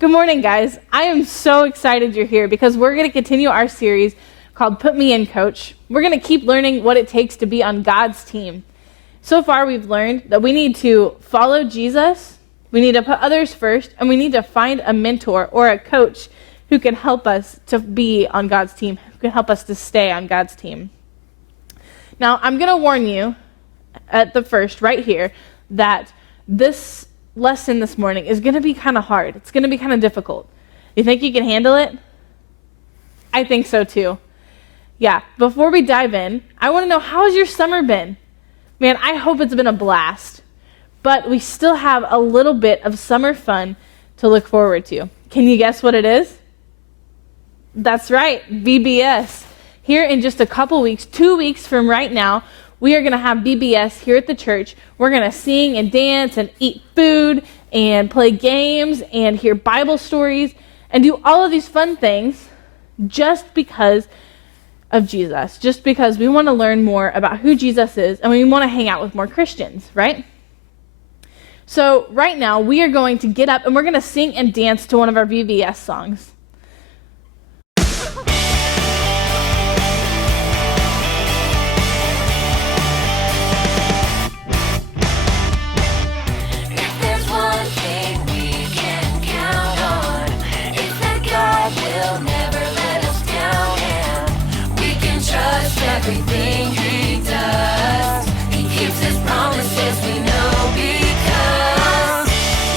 Good morning, guys. I am so excited you're here because we're going to continue our series called Put Me In, Coach. We're going to keep learning what it takes to be on God's team. So far, we've learned that we need to follow Jesus, we need to put others first, and we need to find a mentor or a coach who can help us to be on God's team, who can help us to stay on God's team. Now, I'm going to warn you at the first, right here, that this lesson this morning is going to be kind of hard. It's going to be kind of difficult. You think you can handle it? I think so too. Yeah, before we dive in, I want to know, how has your summer been? Man, I hope it's been a blast. But we still have a little bit of summer fun to look forward to. Can you guess what it is? That's right, VBS. Here in just a couple weeks, 2 weeks from right now, we are going to have VBS here at the church. We're going to sing and dance and eat food and play games and hear Bible stories and do all of these fun things just because of Jesus, just because we want to learn more about who Jesus is and we want to hang out with more Christians, right? So right now, we are going to get up and we're going to sing and dance to one of our VBS songs. Everything he does, he keeps his promises, we know because,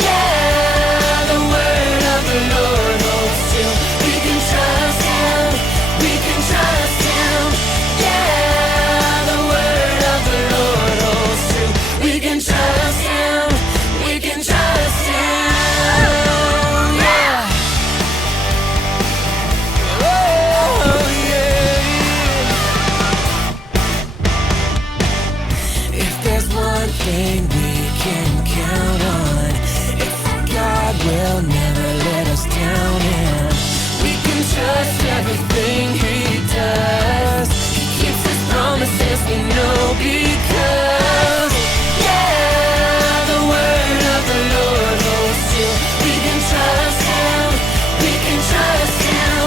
yeah, the word of the Lord holds true. We can trust him, we can trust him, yeah, the word of the Lord holds true. We can trust him, we can trust him, yeah. Oh, yeah. Thing we can count on, it's God will never let us down, and we can trust everything he does. He keeps his promises, we know because, yeah, the word of the Lord holds true. We can trust him, we can trust him,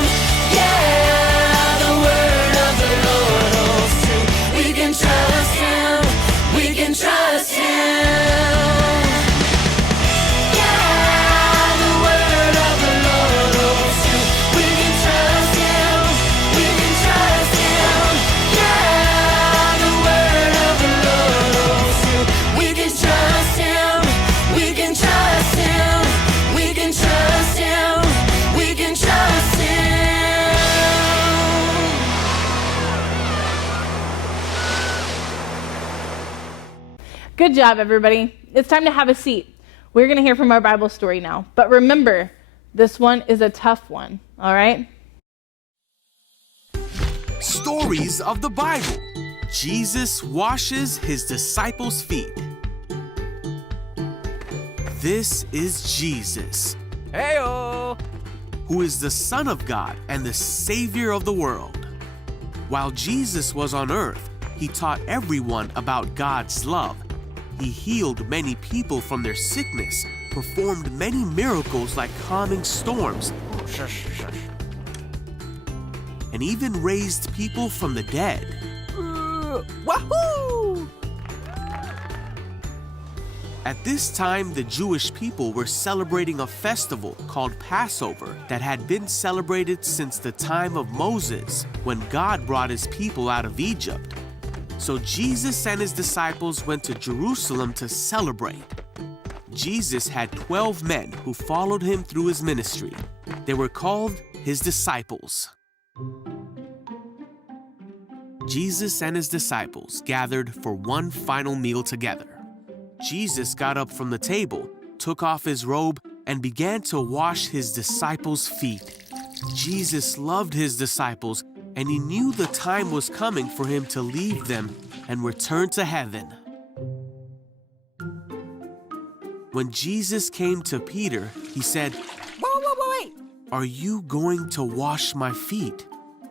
yeah, the word of the Lord holds true. We can trust him, we can trust him. Yeah, the word of the Lord holds true. We can trust him. We can trust him. Yeah, the word of the Lord holds true. We can trust him. We can trust him. We can trust him. We can trust him. Good job, everybody. It's time to have a seat. We're going to hear from our Bible story now. But remember, this one is a tough one, all right? Stories of the Bible. Jesus washes his disciples' feet. This is Jesus, Heyo! who is the Son of God and the Savior of the world. While Jesus was on earth, he taught everyone about God's love. He healed many people from their sickness, performed many miracles like calming storms, and even raised people from the dead. Wahoo! At this time, the Jewish people were celebrating a festival called Passover that had been celebrated since the time of Moses, when God brought his people out of Egypt. So Jesus and his disciples went to Jerusalem to celebrate. Jesus had 12 men who followed him through his ministry. They were called his disciples. Jesus and his disciples gathered for one final meal together. Jesus got up from the table, took off his robe, and began to wash his disciples' feet. Jesus loved his disciples, and he knew the time was coming for him to leave them and return to heaven. When Jesus came to Peter, he said, Wait! "Are you going to wash my feet?"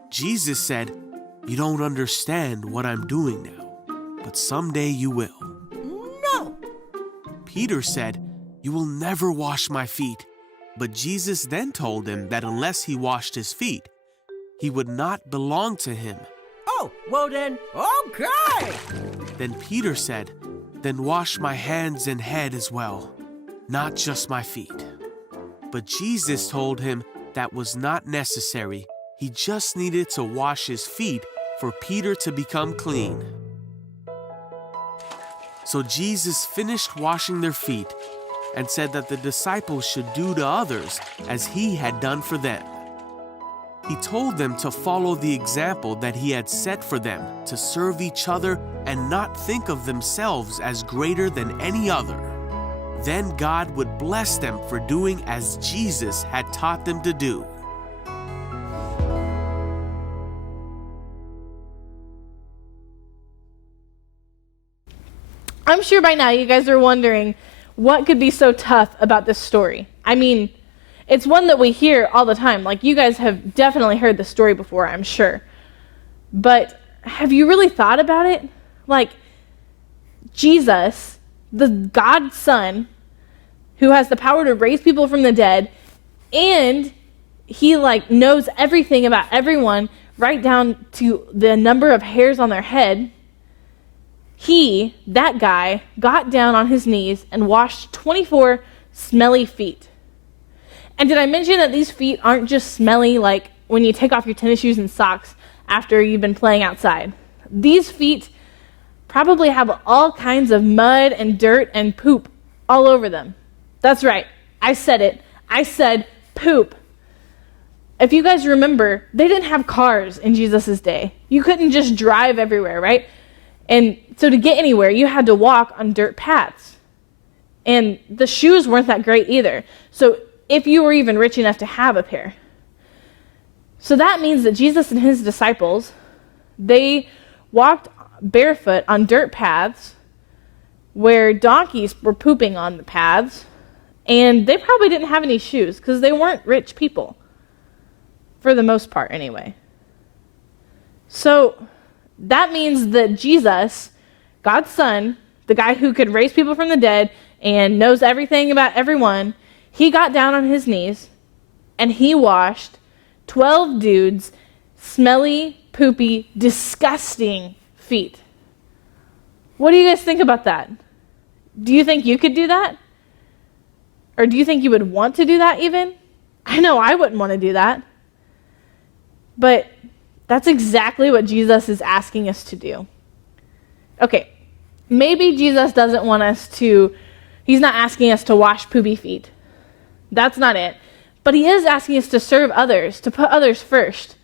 Jesus said, "You don't understand what I'm doing now, but someday you will." No! Peter said, "You will never wash my feet." But Jesus then told him that unless he washed his feet, he would not belong to him. Oh, well then, okay. Then Peter said, "Then wash my hands and head as well, not just my feet." But Jesus told him that was not necessary. He just needed to wash his feet for Peter to become clean. So Jesus finished washing their feet and said that the disciples should do to others as he had done for them. He told them to follow the example that he had set for them, to serve each other and not think of themselves as greater than any other. Then God would bless them for doing as Jesus had taught them to do. I'm sure by now you guys are wondering what could be so tough about this story. I mean, it's one that we hear all the time. Like, you guys have definitely heard the story before, I'm sure. But have you really thought about it? Like, Jesus, the God's Son, who has the power to raise people from the dead, and he knows everything about everyone, right down to the number of hairs on their head. He, that guy, got down on his knees and washed 24 smelly feet. And did I mention that these feet aren't just smelly like when you take off your tennis shoes and socks after you've been playing outside? These feet probably have all kinds of mud and dirt and poop all over them. That's right. I said it. I said poop. If you guys remember, they didn't have cars in Jesus' day. You couldn't just drive everywhere, right? And so to get anywhere, you had to walk on dirt paths. And the shoes weren't that great either. So if you were even rich enough to have a pair. So that means that Jesus and his disciples, they walked barefoot on dirt paths where donkeys were pooping on the paths, and they probably didn't have any shoes because they weren't rich people, for the most part anyway. So that means that Jesus, God's Son, the guy who could raise people from the dead and knows everything about everyone, he got down on his knees and he washed 12 dudes' smelly, poopy, disgusting feet. What do you guys think about that? Do you think you could do that? Or do you think you would want to do that even? I know I wouldn't want to do that. But that's exactly what Jesus is asking us to do. Okay, maybe Jesus doesn't want us to, he's not asking us to wash poopy feet. That's not it. But he is asking us to serve others, to put others first.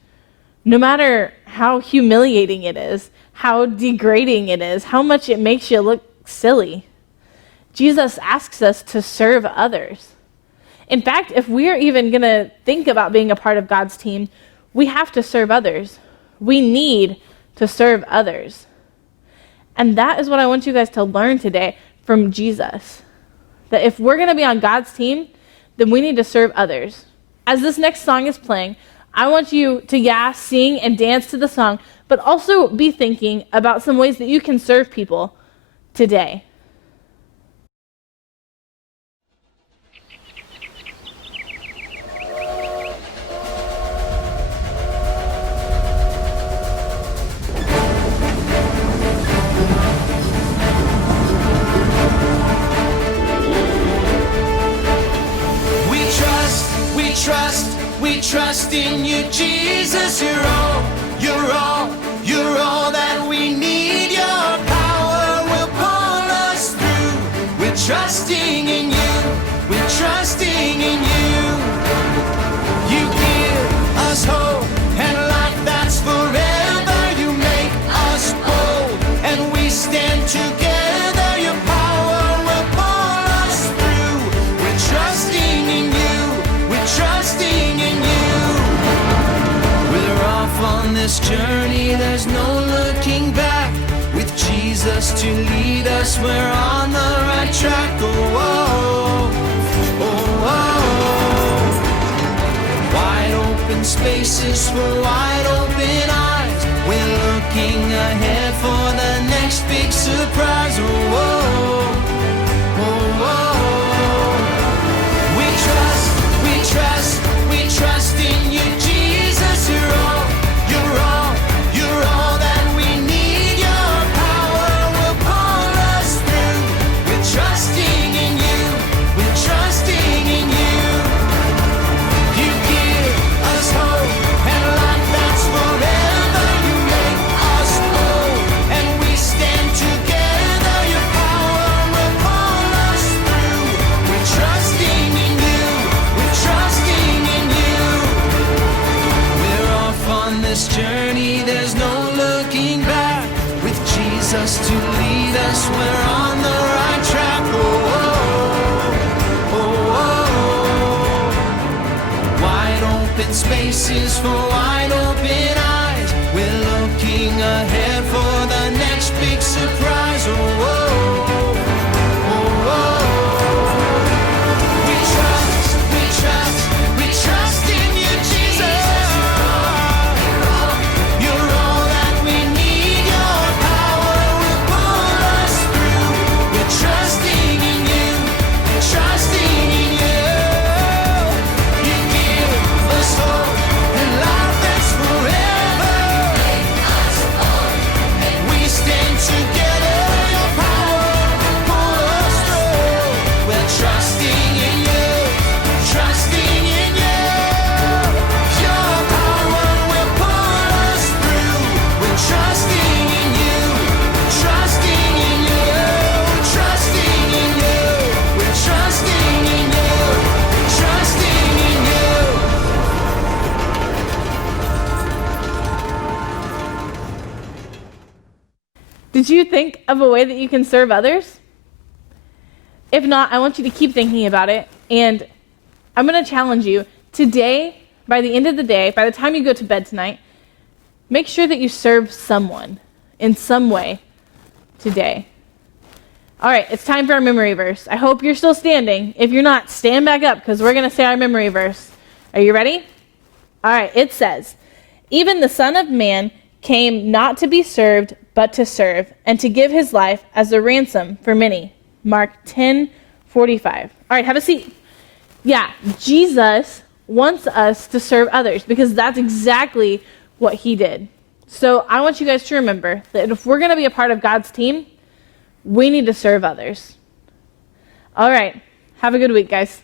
No matter how humiliating it is, how degrading it is, how much it makes you look silly. Jesus asks us to serve others. In fact, if we're even going to think about being a part of God's team, we have to serve others. We need to serve others. And that is what I want you guys to learn today from Jesus. That if we're going to be on God's team, then we need to serve others. As this next song is playing, I want you to, sing and dance to the song, but also be thinking about some ways that you can serve people today. We trust in you, Jesus. You're all that we need. Your power will pull us through. We're trusting in you. We're trusting in you. You give us hope and life that's forever. You make us bold and we stand together. Your power will pull us through. We're trusting in you. We're trusting in you. We're off on this journey, there's no looking back. With Jesus to lead us, we're on the right track. Oh, oh, oh, oh. Wide open spaces for wide open eyes. We're looking ahead for the next big surprise. Oh, oh, oh, oh. We Jesus to lead us. We're on the right track. Oh, oh, oh, oh. Wide open spaces for wide open eyes. We're looking ahead for the next big surprise. Oh, oh, oh, oh. We trust in you, Jesus. You're all that we need. Your power will pull us through. We're trusting in you, trusting in you. You give us hope and life that's forever. We stand together. Your power will pull us through. We're trusting in you, trusting in you. Your power will pull us through. We're trusting in you, trusting in you, trusting in you. We're trusting in you, trusting in you. Did you think of a way that you can serve others? If not, I want you to keep thinking about it. And I'm going to challenge you today, by the end of the day, by the time you go to bed tonight, make sure that you serve someone in some way today. All right, it's time for our memory verse. I hope you're still standing. If you're not, stand back up because we're going to say our memory verse. Are you ready? All right, it says, "Even the Son of Man came not to be served, but to serve, and to give his life as a ransom for many." Mark 10:45. All right, have a seat. Yeah, Jesus wants us to serve others because that's exactly what he did. So I want you guys to remember that if we're going to be a part of God's team, we need to serve others. All right, have a good week, guys.